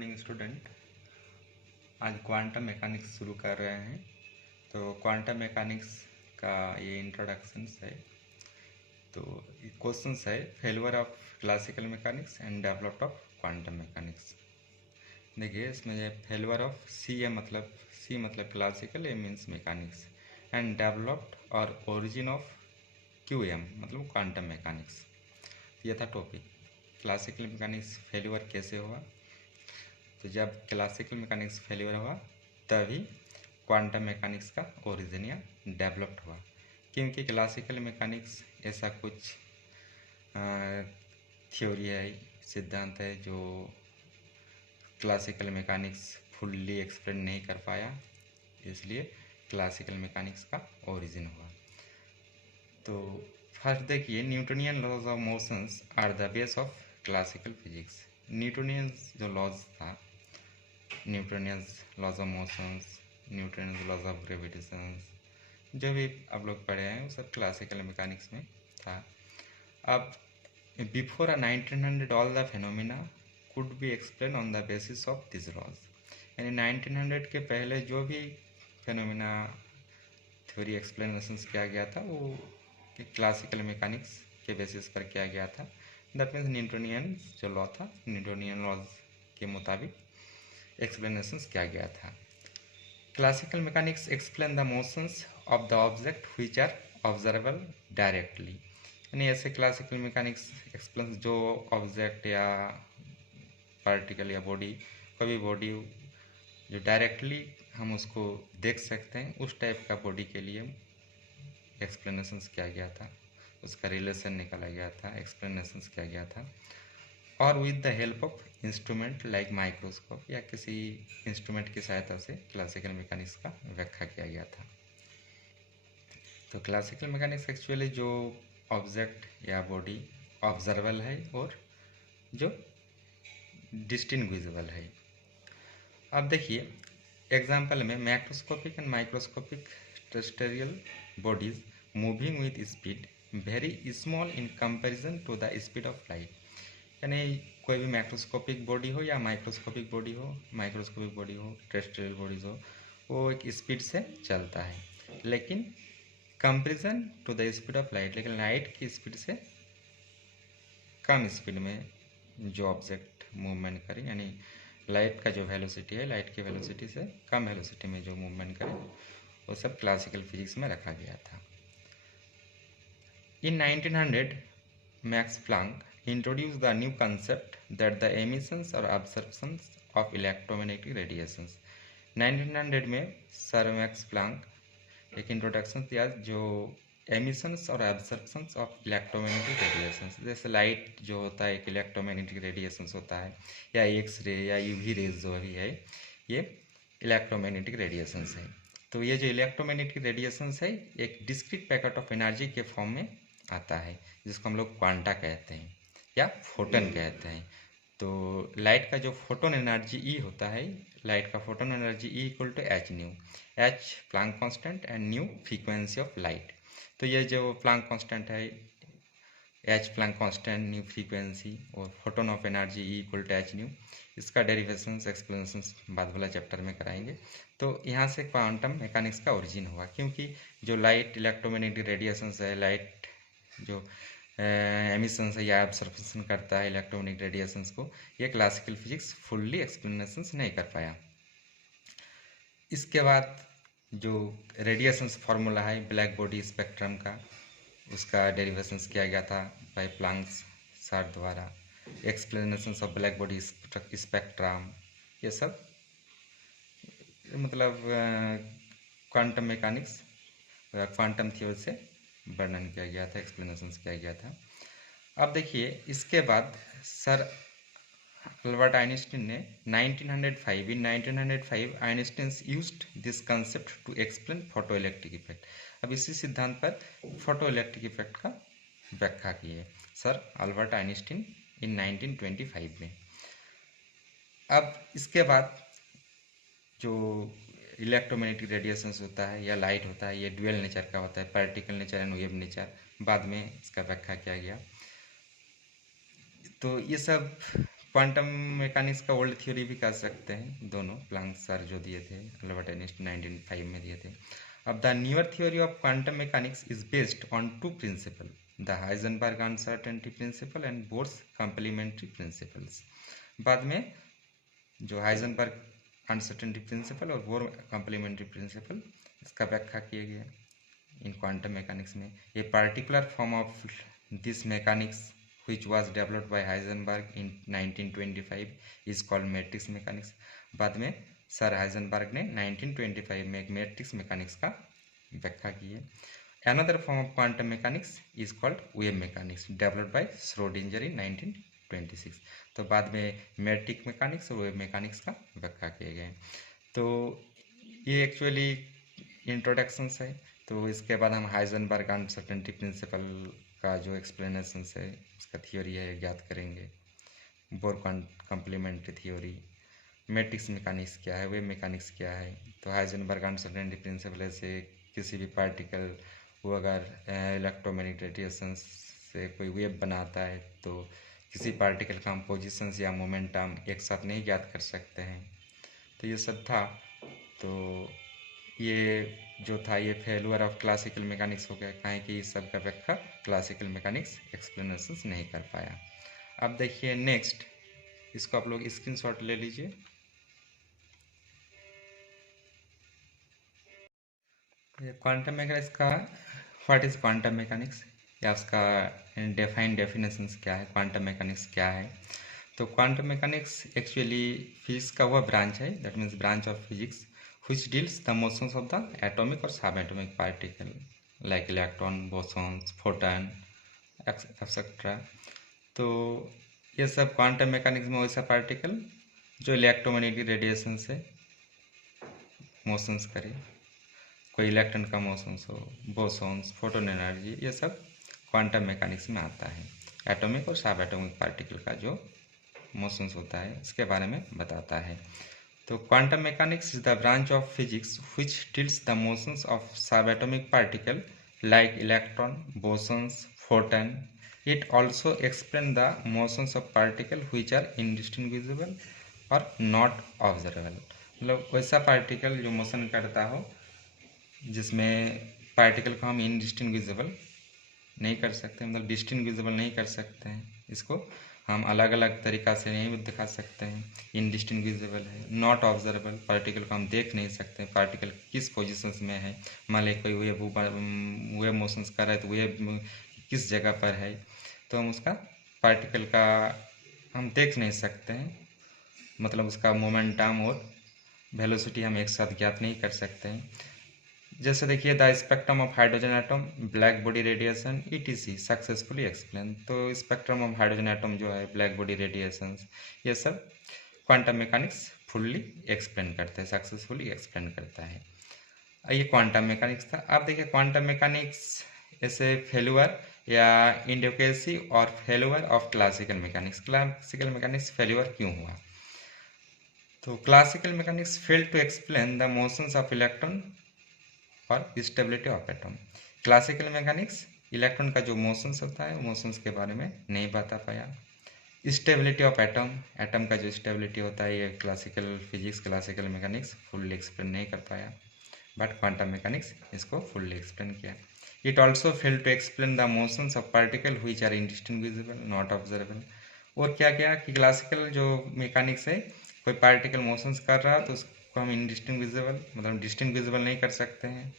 Morning student. आज quantum mechanics शुरू कर रहे हैं। तो क्वांटम मैकेनिक्स का ये इंट्रोडक्शंस है। तो क्वेश्चंस है failure of classical mechanics and development of quantum mechanics. देखिए इसमें ये फेलियर ऑफ सी मतलब classical, A means mechanics, and developed और ओरिजिन ऑफ क्यू एम मतलब क्वांटम मैकेनिक्स। ये था टॉपिक। क्लासिकल मैकेनिक्स फेलियर कैसे हुआ। तो जब क्लासिकल मैकेनिक्स फेलियर हुआ तभी क्वांटम मैकेनिक्स का ओरिजिन या डेवलप्ड हुआ, क्योंकि क्लासिकल मैकेनिक्स ऐसा कुछ थ्योरी है, सिद्धांत है जो क्लासिकल मैकेनिक्स फुल्ली एक्सप्लेन नहीं कर पाया, इसलिए क्लासिकल मैकेनिक्स का ओरिजिन हुआ। तो फर्स्ट देखिए, Newtonian laws of motions are the base of classical physics. Newtonian जो लॉज था, Newtonians laws of motions, Newtonians laws of gravitations, जो भी आप लोग पढ़े हैं वो सब क्लासिकल मैकेनिक्स में था। अब before 1900 all the phenomena could be explain on the basis of this laws. यानी 1900 के पहले जो भी फेनोमेना थ्योरी एक्सप्लेनेशंस किया गया था वो क्लासिकल मैकेनिक्स के बेसिस पर किया गया था। दैट मीन्स न्यूटोनियन जो लॉ था, न्यूटोनियन लॉज के मुताबिक एक्सप्लेनेशंस किया गया था। Classical mechanics explain the motions of the object which are observable directly. यानी ऐसे क्लासिकल मैकेनिक्स एक्सप्लेन जो ऑब्जेक्ट या पार्टिकल या बॉडी, कोई भी बॉडी जो डायरेक्टली हम उसको देख सकते हैं, उस टाइप का बॉडी के लिए एक्सप्लेनेशंस किया गया था, उसका रिलेशन निकाला गया था, एक्सप्लेनेशंस किया गया था। और with the help of instrument like microscope या किसी इंस्ट्रूमेंट की सहायता से क्लासिकल मैकेनिक्स का व्याख्या किया गया था। तो क्लासिकल मैकेनिक्स एक्चुअली जो ऑब्जेक्ट या बॉडी ऑब्जर्वेबल है और जो डिस्टिंग्विजिबल है। अब देखिए एग्जाम्पल में macroscopic and microscopic terrestrial bodies moving with speed very small in comparison to the speed of light. यानी कोई भी मैक्रोस्कोपिक बॉडी हो या माइक्रोस्कोपिक बॉडी हो, टेरेस्ट्रियल बॉडीज हो, वो एक स्पीड से चलता है, लेकिन comparison to the speed of light, लेकिन लाइट की स्पीड से कम स्पीड में जो ऑब्जेक्ट मूवमेंट करे, यानी लाइट का जो वेलोसिटी है, लाइट की वेलोसिटी से कम वेलोसिटी में जो मूवमेंट करे, वो सब क्लासिकल फिजिक्स में रखा गया था। In 1900 Max Planck introduced the new concept that the emissions or absorptions of electromagnetic radiations। 1900 में सर मैक्स प्लैंक एक इंट्रोडक्शन दिया जो एमिशंस और एब्जॉर्प्शंस ऑफ इलेक्ट्रोमैग्नेटिक रेडिएशंस, जैसे लाइट जो होता है एक इलेक्ट्रोमैग्नेटिक रेडिएशंस होता है, या एक्स रे या यूवी रेज जो भी है, ये इलेक्ट्रोमैग्नेटिक रेडिएशंस है। तो ये जो इलेक्ट्रोमैग्नेटिक रेडिएशंस है एक डिस्क्रीट पैकेट ऑफ एनर्जी के फॉर्म में आता है, जिसको हम लोग क्वांटा कहते हैं या फोटन कहते हैं। तो लाइट का जो फोटोन एनर्जी ई होता है, लाइट का photon energy E equal to h nu, h Planck constant and nu frequency of light. तो ये जो प्लैंक कांस्टेंट है, h Planck constant, nu frequency और photon of energy E equal to h nu, इसका derivations explanations बाद वाला chapter में कराएंगे। तो यहाँ से क्वांटम मैकेनिक्स का ओरिजिन हुआ, क्योंकि जो लाइट इलेक्ट्रोमैग्नेटिक रेडिएशंस है, लाइट जो एमिशंस है या एब्जॉर्प्शन करता है इलेक्ट्रोमैग्नेटिक रेडिएशंस को, ये क्लासिकल फिजिक्स फुल्ली एक्सप्लेनेशंस नहीं कर पाया। इसके बाद जो रेडिएशंस फार्मूला है ब्लैक बॉडी स्पेक्ट्रम का, उसका डेरिवेशंस किया गया था बाय प्लैंक्स सर द्वारा, explanations of black body spectrum, ये सब मतलब क्वांटम मैकेनिक्स क्वांटम थ्योरी से वर्णन किया गया था, एक्सप्लेनेशंस किया गया था। अब देखिए इसके बाद सर अल्बर्ट आइंस्टीन ने 1905 Einstein used this concept to explain photo electric effect. अब इसी सिद्धांत पर फोटो इलेक्ट्रिक इफेक्ट का व्याख्या की है सर अल्बर्ट आइंस्टीन इन 1925 में। अब इसके बाद जो इलेक्ट्रोमैग्नेटिक रेडिएशंस होता है या लाइट होता है, ये ड्यूअल नेचर का होता है, particle nature and wave nature, बाद में इसका व्याख्या किया गया। तो ये सब क्वांटम मैकेनिक्स का ओल्ड थ्योरी भी कह सकते हैं, दोनों प्लैंक सर जो दिए थे, अल्बर्ट आइंस्टाइन 1905 में दिए थे। अब the newer theory of quantum mechanics is based on two principle, the Heisenberg uncertainty principle and Bohr's complementary principles. बाद में जो हाइजेनबर्ग अनसर्टेनिटी प्रिंसिपल और बोर कॉम्प्लीमेंट्री प्रिंसिपल, इसका व्याख्या किया गया इन क्वांटम मैकेनिक्स में। A particular form of this mechanics which was developed by Heisenberg in 1925 is called matrix mechanics। बाद में सर हाइजेनबर्ग ने 1925 में एक मैट्रिक्स मैकेनिक्स का व्याख्या की है। Another form of quantum mechanics is called wave mechanics developed by Schrodinger in 1926। तो बाद में मैट्रिक्स मैकेनिक्स और वेव मैकेनिक्स का व्याख्या किए गए। तो ये एक्चुअली इंट्रोडक्शंस है। तो इसके बाद हम हाइजेनबर्ग अनसर्टेनिटी प्रिंसिपल का जो एक्सप्लेनेशन है, उसका थ्योरी है, ज्ञात करेंगे। Bohr complementary theory, matrix mechanics क्या है, वेव मैकेनिक्स क्या है। तो हाइजेनबर्ग अनसर्टेनिटी प्रिंसिपल से किसी भी पार्टिकल वो अगर इलेक्ट्रोमैग्नेटिक रेडिएशन से कोई वेव बनाता है तो किसी पार्टिकल का हम पोजिशंस या मोमेंटम एक साथ नहीं ज्ञात कर सकते हैं। तो ये सब था। तो ये जो था ये फेलुअर ऑफ क्लासिकल मैकेनिक्स हो गया, काहे कि इस सब का व्याख्या क्लासिकल मैकेनिक्स एक्सप्लेनेशंस नहीं कर पाया। अब देखिए नेक्स्ट, इसको आप लोग स्क्रीनशॉट ले लीजिए। क्वांटम मैकेनिक्स का व्हाट इज क्वांटम मैकेनिक्स या उसका डेफिनेशंस क्या है, क्वांटम मैकेनिक्स क्या है। तो क्वांटम मैकेनिक्स एक्चुअली फिजिक्स का वह ब्रांच है, that means branch of physics which deals the motions of the atomic or subatomic particle like electron, bosons, photon, etc. तो ये सब क्वांटम मैकेनिक्स में वैसा पार्टिकल जो इलेक्ट्रोमैग्नेटिक रेडिएशन से मोशंस करे, कोई इलेक्ट्रॉन का मोशंस हो, बोसॉन्स, फोटोन एनर्जी, ये सब क्वांटम मैकेनिक्स में आता है। एटॉमिक और सब एटॉमिक पार्टिकल का जो मोशंस होता है इसके बारे में बताता है। तो quantum mechanics is the branch of physics which deals the motions of subatomic particle like electron, bosons, photon. It also explains the motions of particle which are indistinguishable or not observable। मतलब वैसा particle जो motion करता हो जिसमें particle को हम इनडिस्टिंग्विजिबल नहीं कर सकते, मतलब डिस्टिंग्विजिबल नहीं कर सकते हैं, इसको हम अलग अलग तरीक़ा से नहीं दिखा सकते हैं, इनडिस्टिंग्विजिबल है। नॉट ऑब्जर्वेबल, पार्टिकल को हम देख नहीं सकते, पार्टिकल किस पोजीशंस में है, मान लीजिए कोई वेव मोशंस कर रहा है तो वेव किस जगह पर है, तो हम उसका पार्टिकल का हम देख नहीं सकते हैं, मतलब उसका मोमेंटम और वेलोसिटी हम एक साथ ज्ञात नहीं कर सकते हैं। जैसे देखिए the spectrum of hydrogen atom, black body radiation ETC successfully explain. तो स्पेक्ट्रम ऑफ हाइड्रोजन एटम जो है, ब्लैक बॉडी रेडिएशन, ये सब क्वांटम मैकेनिक्स फुल्ली एक्सप्लेन करते हैं, सक्सेसफुली एक्सप्लेन करता है। ये क्वांटम मैकेनिक्स था। अब देखिए क्वांटम मैकेनिक्स ऐसे फेलुअर या इनडेफिकेसी और failure of classical mechanics. Classical mechanics failure क्यों हुआ? तो classical mechanics fail to explain the motions of electron और stability of atom. Classical mechanics electron का जो मोशंस होता है मोशंस के बारे में नहीं बता पाया। स्टेबिलिटी ऑफ एटम, एटम का जो स्टेबिलिटी होता है, ये classical physics, classical mechanics fully explain नहीं कर पाया, बट क्वांटम मैकेनिक्स इसको फुल्ली एक्सप्लेन किया। It also fail to explain the motions of particle which are indistinguishable, not observable. और क्या क्या कि क्लासिकल जो मैकेनिक्स है, कोई पार्टिकल मोशंस कर रहा तो उसको हम इनडिस्टिंग्विजिबल, मतलब डिस्टिंग्विजिबल नहीं कर सकते हैं,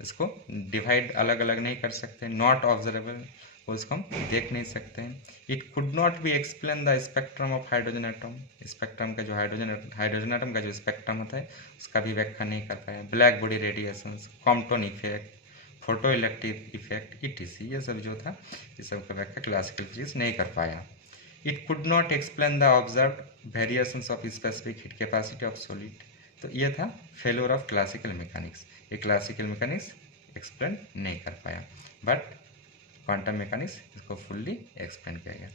इसको डिवाइड अलग अलग नहीं कर सकते। नॉट ऑब्जर्वेबल, उसको हम देख नहीं सकते हैं। It could not be explain the spectrum of hydrogen atom, spectrum का जो हाइड्रोजन एटम का जो स्पेक्ट्रम होता है उसका भी व्याख्या नहीं कर पाया। Black body radiations, Compton effect, photo electric effect ETC, ये सब जो था ये सब का व्याख्या क्लासिकल फिजिक्स नहीं कर पाया। It could not explain the observed variations of specific heat capacity of solid. तो ये था फेलोर ऑफ क्लासिकल मैकेनिक्स। ये क्लासिकल मैकेनिक्स एक्सप्लेन नहीं कर पाया, बट क्वांटम मैकेनिक्स इसको फुल्ली एक्सप्लेन किया गया।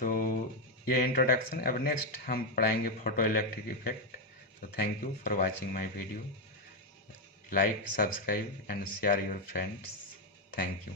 तो ये इंट्रोडक्शन। अब नेक्स्ट हम पढ़ाएंगे फोटो इलेक्ट्रिक इफेक्ट। तो thank you for watching my video. Like, subscribe and share your friends. Thank you.